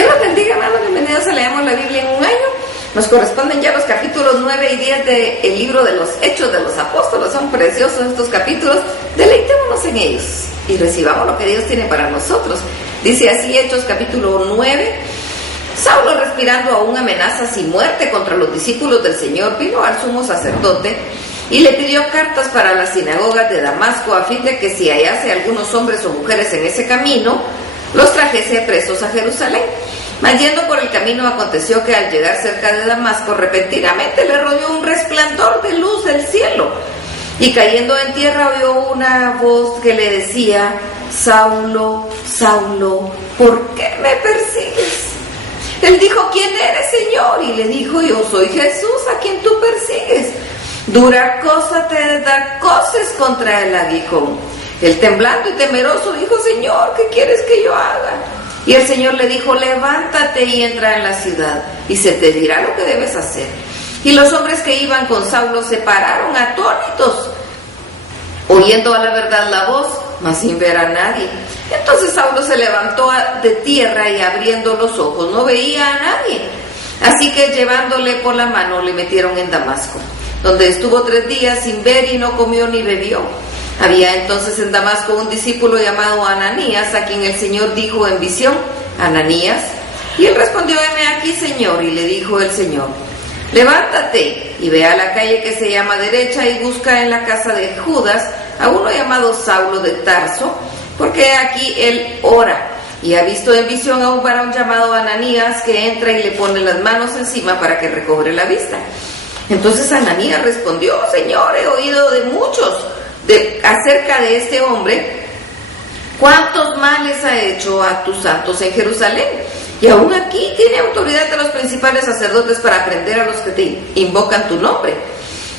Dios los bendiga, hermanos, bienvenidos a Leemos la Biblia en un año. Nos corresponden ya los capítulos 9 y 10 del libro de los Hechos de los Apóstoles. Son preciosos estos capítulos, deleitémonos en ellos y recibamos lo que Dios tiene para nosotros. Dice así Hechos capítulo 9: Saulo, respirando aún amenazas y muerte contra los discípulos del Señor, vino al sumo sacerdote y le pidió cartas para las sinagogas de Damasco, a fin de que si hallase algunos hombres o mujeres en ese camino, los trajese presos a Jerusalén. Mas yendo por el camino, aconteció que al llegar cerca de Damasco, repentinamente le rodeó un resplandor de luz del cielo, y cayendo en tierra oyó una voz que le decía: Saulo, Saulo, ¿por qué me persigues? Él dijo: ¿quién eres, Señor? Y le dijo: yo soy Jesús, a quien tú persigues. Dura cosa te da coces contra el aguijón. Él, temblando y temeroso, dijo: Señor, ¿qué quieres que yo haga? Y el Señor le dijo: levántate y entra en la ciudad, y se te dirá lo que debes hacer. Y los hombres que iban con Saulo se pararon atónitos, oyendo a la verdad la voz, mas sin ver a nadie. Entonces Saulo se levantó de tierra y abriendo los ojos no veía a nadie. Así que llevándole por la mano le metieron en Damasco, donde estuvo 3 días sin ver y no comió ni bebió. Había entonces en Damasco un discípulo llamado Ananías, a quien el Señor dijo en visión: Ananías. Y él respondió: heme aquí, Señor. Y le dijo el Señor: levántate y ve a la calle que se llama Derecha y busca en la casa de Judas a uno llamado Saulo de Tarso, porque aquí él ora, y ha visto en visión a un varón llamado Ananías que entra y le pone las manos encima para que recobre la vista. Entonces Ananías respondió: Señor, he oído de muchos acerca de este hombre, cuántos males ha hecho a tus santos en Jerusalén, y aún aquí tiene autoridad de los principales sacerdotes para prender a los que te invocan tu nombre.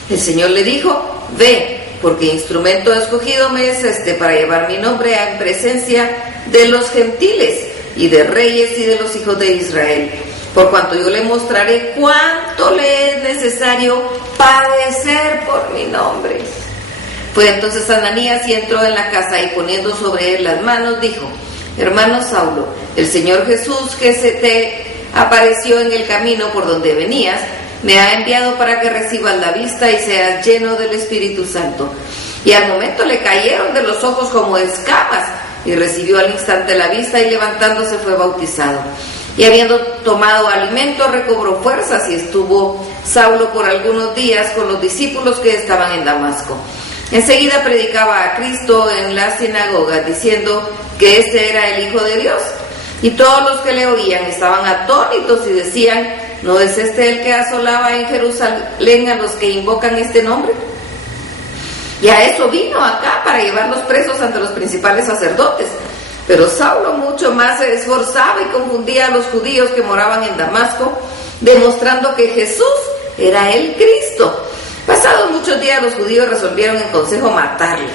El Señor le dijo: ve, porque instrumento escogido me es este para llevar mi nombre en presencia de los gentiles y de reyes y de los hijos de Israel, por cuanto yo le mostraré cuánto le es necesario padecer por mi nombre. Fue entonces Ananías y entró en la casa, y poniendo sobre él las manos dijo: hermano Saulo, el Señor Jesús, que se te apareció en el camino por donde venías, me ha enviado para que recibas la vista y seas lleno del Espíritu Santo. Y al momento le cayeron de los ojos como escamas, y recibió al instante la vista, y levantándose fue bautizado. Y habiendo tomado alimento, recobró fuerzas, y estuvo Saulo por algunos días con los discípulos que estaban en Damasco. Enseguida predicaba a Cristo en la sinagoga, diciendo que este era el Hijo de Dios. Y todos los que le oían estaban atónitos y decían: ¿no es este el que asolaba en Jerusalén a los que invocan este nombre? Y a eso vino acá, para llevarlos presos ante los principales sacerdotes. Pero Saulo mucho más se esforzaba y confundía a los judíos que moraban en Damasco, demostrando que Jesús era el Cristo. Pasados muchos días, los judíos resolvieron en consejo matarle,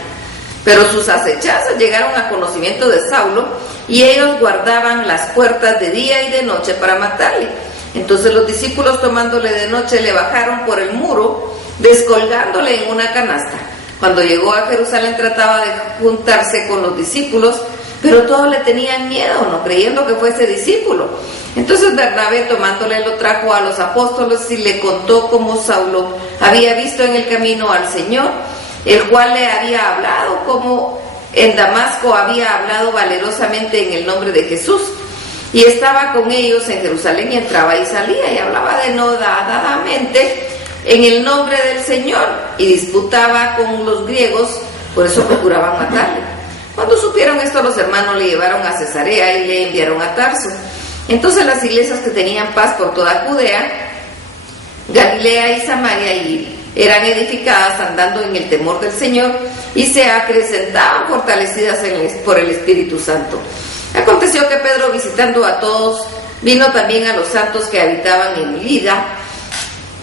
pero sus acechanzas llegaron a conocimiento de Saulo, y ellos guardaban las puertas de día y de noche para matarle. Entonces los discípulos, tomándole de noche, le bajaron por el muro, descolgándole en una canasta. Cuando llegó a Jerusalén trataba de juntarse con los discípulos, pero todos le tenían miedo, no creyendo que fuese discípulo. Entonces Bernabé, tomándole, lo trajo a los apóstoles y le contó cómo Saulo había visto en el camino al Señor, el cual le había hablado, como en Damasco había hablado valerosamente en el nombre de Jesús, y estaba con ellos en Jerusalén, y entraba y salía, y hablaba denodadamente en el nombre del Señor, y disputaba con los griegos, por eso procuraban matarle. Cuando supieron esto, los hermanos le llevaron a Cesarea y le enviaron a Tarso. Entonces las iglesias que tenían paz por toda Judea, Galilea y Samaria eran edificadas andando en el temor del Señor, y se acrecentaban fortalecidas por el Espíritu Santo. Aconteció que Pedro, visitando a todos, vino también a los santos que habitaban en Lida,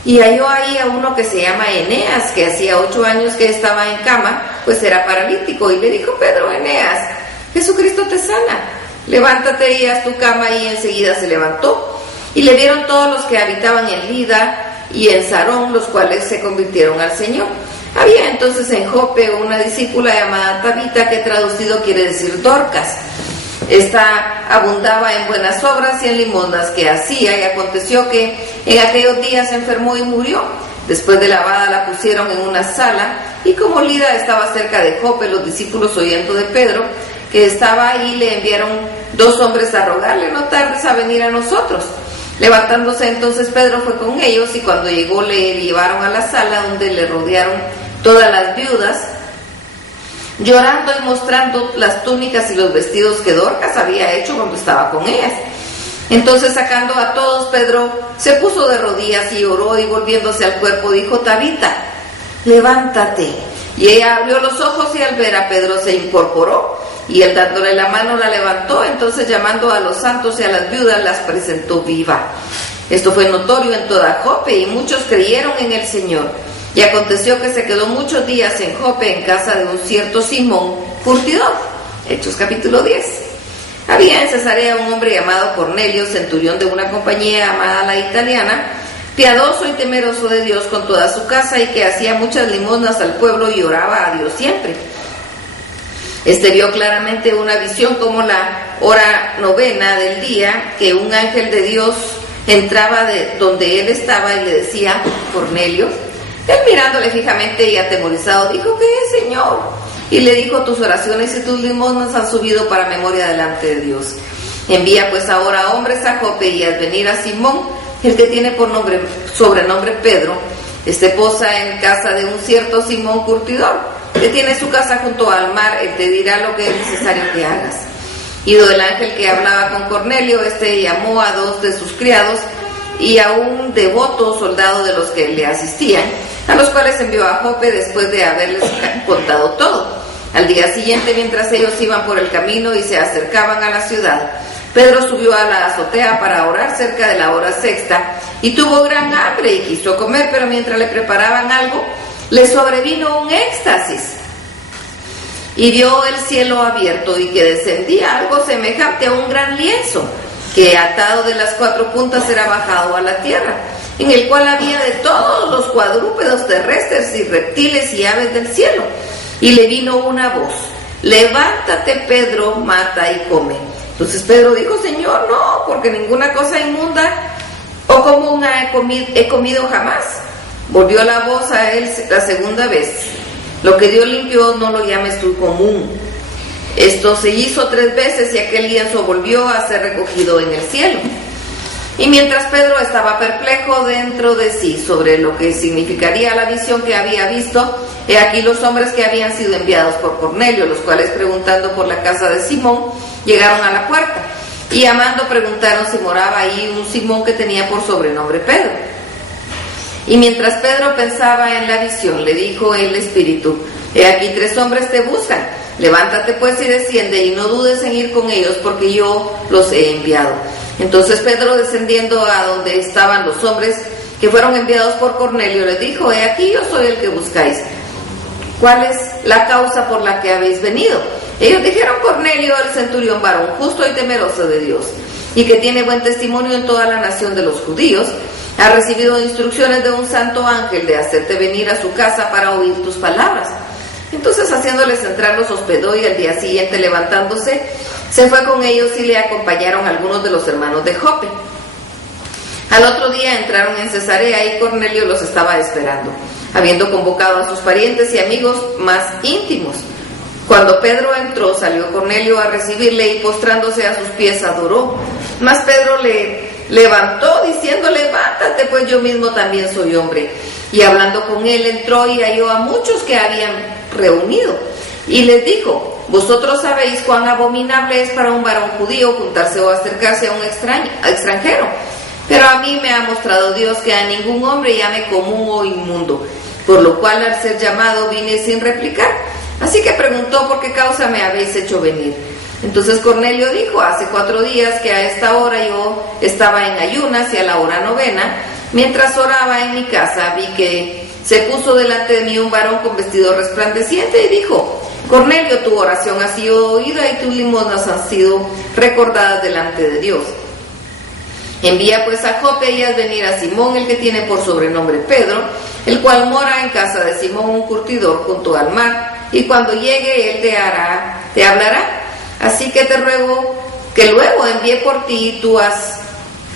y halló ahí a uno que se llama Eneas, que hacía 8 años que estaba en cama, pues era paralítico. Y le dijo Pedro: Eneas, Jesucristo te sana, levántate y haz tu cama. Y enseguida se levantó. Y le vieron todos los que habitaban en Lida y en Sarón, los cuales se convirtieron al Señor. Había entonces en Jope una discípula llamada Tabita, que traducido quiere decir Dorcas. Esta abundaba en buenas obras y en limosnas que hacía, y aconteció que en aquellos días se enfermó y murió. Después de lavada la pusieron en una sala, y como Lida estaba cerca de Jope, los discípulos, oyendo de Pedro que estaba ahí, le enviaron 2 hombres a rogarle: no tardes a venir a nosotros. Levantándose entonces Pedro fue con ellos, y cuando llegó le llevaron a la sala, donde le rodearon todas las viudas, llorando y mostrando las túnicas y los vestidos que Dorcas había hecho cuando estaba con ellas. Entonces, sacando a todos, Pedro se puso de rodillas y oró, y volviéndose al cuerpo dijo: Tabita, levántate. Y ella abrió los ojos, y al ver a Pedro se incorporó, y él, dándole la mano, la levantó. Entonces, llamando a los santos y a las viudas, las presentó viva. Esto fue notorio en toda Jope, y muchos creyeron en el Señor. Y aconteció que se quedó muchos días en Jope, en casa de un cierto Simón curtidor. Hechos capítulo 10. Había en Cesarea un hombre llamado Cornelio, centurión de una compañía llamada La Italiana, piadoso y temeroso de Dios con toda su casa, y que hacía muchas limosnas al pueblo y oraba a Dios siempre. Este vio claramente una visión, como la hora 9 del día, que un ángel de Dios entraba de donde él estaba y le decía: Cornelio. Él, mirándole fijamente y atemorizado, dijo: ¿qué es, Señor? Y le dijo: tus oraciones y tus limosnas han subido para memoria delante de Dios. Envía pues ahora hombres a Jope, y haz venir a Simón, el que tiene por sobrenombre Pedro. Este posa en casa de un cierto Simón curtidor, que tiene su casa junto al mar. Él te dirá lo que es necesario que hagas. Ido el ángel que hablaba con Cornelio, este llamó a 2 de sus criados y a un devoto soldado de los que le asistían, a los cuales envió a Jope después de haberles contado todo. Al día siguiente, mientras ellos iban por el camino y se acercaban a la ciudad, Pedro subió a la azotea para orar cerca de la hora 6, y tuvo gran hambre y quiso comer, pero mientras le preparaban algo, le sobrevino un éxtasis, y vio el cielo abierto, y que descendía algo semejante a un gran lienzo, que atado de las 4 puntas era bajado a la tierra, en el cual había de todos los cuadrúpedos terrestres y reptiles y aves del cielo. Y le vino una voz: levántate, Pedro, mata y come. Entonces Pedro dijo: Señor, no, porque ninguna cosa inmunda o común he comido jamás. Volvió la voz a él la segunda vez: lo que Dios limpió, no lo llames tú común. Esto se hizo 3 veces, y aquel lienzo volvió a ser recogido en el cielo. Y mientras Pedro estaba perplejo dentro de sí sobre lo que significaría la visión que había visto, he aquí los hombres que habían sido enviados por Cornelio, los cuales, preguntando por la casa de Simón, llegaron a la puerta, y llamando preguntaron si moraba ahí un Simón que tenía por sobrenombre Pedro. Y mientras Pedro pensaba en la visión, le dijo el Espíritu: he aquí 3 hombres te buscan. Levántate pues y desciende, y no dudes en ir con ellos, porque yo los he enviado. Entonces Pedro, descendiendo a donde estaban los hombres que fueron enviados por Cornelio, les dijo: he aquí yo soy el que buscáis. ¿Cuál es la causa por la que habéis venido? Ellos dijeron: Cornelio, el centurión varón justo y temeroso de Dios, y que tiene buen testimonio en toda la nación de los judíos, ha recibido instrucciones de un santo ángel de hacerte venir a su casa para oír tus palabras. Entonces, haciéndoles entrar, los hospedó, y al día siguiente, levantándose, se fue con ellos, y le acompañaron algunos de los hermanos de Jope. Al otro día entraron en Cesarea, y Cornelio los estaba esperando, habiendo convocado a sus parientes y amigos más íntimos. Cuando Pedro entró, salió Cornelio a recibirle, y postrándose a sus pies adoró. Mas Pedro le levantó, diciendo: levántate, pues yo mismo también soy hombre. Y hablando con él, entró y halló a muchos que habían reunido, y les dijo: vosotros sabéis cuán abominable es para un varón judío juntarse o acercarse a un extranjero, pero a mí me ha mostrado Dios que a ningún hombre llame común o inmundo, por lo cual al ser llamado vine sin replicar. Así que preguntó: ¿por qué causa me habéis hecho venir? Entonces Cornelio dijo: hace 4 días que a esta hora yo estaba en ayunas, y a la hora 9, mientras oraba en mi casa, vi que se puso delante de mí un varón con vestido resplandeciente, y dijo: Cornelio, tu oración ha sido oída, y tus limosnas han sido recordadas delante de Dios. Envía pues a Jope, y haz venir a Simón, el que tiene por sobrenombre Pedro, el cual mora en casa de Simón un curtidor junto al mar, y cuando llegue él te hablará. Así que te ruego que luego envíe por ti, y tú has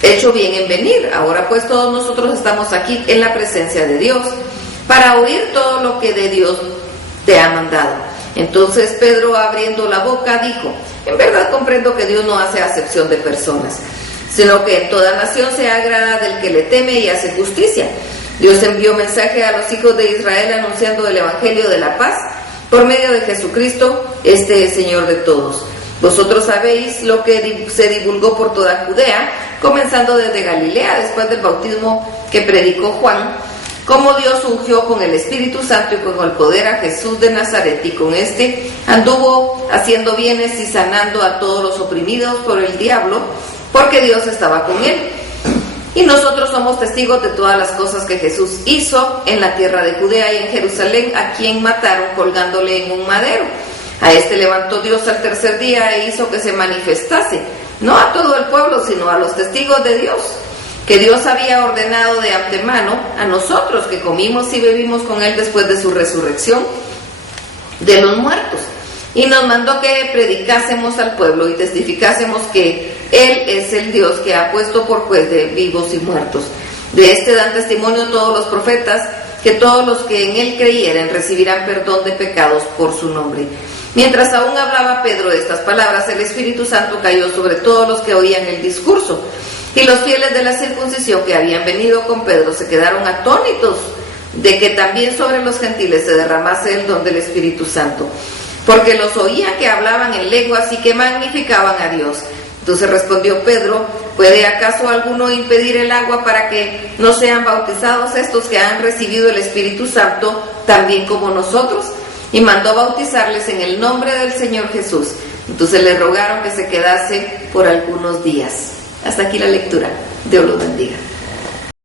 hecho bien en venir. Ahora pues todos nosotros estamos aquí en la presencia de Dios para oír todo lo que de Dios te ha mandado. Entonces Pedro, abriendo la boca, dijo: en verdad comprendo que Dios no hace acepción de personas, sino que en toda nación se agrada del que le teme y hace justicia. Dios envió mensaje a los hijos de Israel anunciando el evangelio de la paz por medio de Jesucristo, este Señor de todos. Vosotros sabéis lo que se divulgó por toda Judea, comenzando desde Galilea, después del bautismo que predicó Juan, cómo Dios ungió con el Espíritu Santo y con el poder a Jesús de Nazaret, y con este anduvo haciendo bienes y sanando a todos los oprimidos por el diablo, porque Dios estaba con él. Y nosotros somos testigos de todas las cosas que Jesús hizo en la tierra de Judea y en Jerusalén, a quien mataron colgándole en un madero. A este levantó Dios al tercer día e hizo que se manifestase, no a todo el pueblo, sino a los testigos de Dios, que Dios había ordenado de antemano a nosotros, que comimos y bebimos con él después de su resurrección de los muertos. Y nos mandó que predicásemos al pueblo y testificásemos que Él es el Dios que ha puesto por juez de vivos y muertos. De este dan testimonio todos los profetas, que todos los que en Él creyeren recibirán perdón de pecados por su nombre. Mientras aún hablaba Pedro estas palabras, el Espíritu Santo cayó sobre todos los que oían el discurso. Y los fieles de la circuncisión que habían venido con Pedro se quedaron atónitos de que también sobre los gentiles se derramase el don del Espíritu Santo, porque los oían que hablaban en lenguas y que magnificaban a Dios. Entonces respondió Pedro: ¿puede acaso alguno impedir el agua para que no sean bautizados estos que han recibido el Espíritu Santo también como nosotros? Y mandó bautizarles en el nombre del Señor Jesús. Entonces le rogaron que se quedase por algunos días. Hasta aquí la lectura. Dios los bendiga.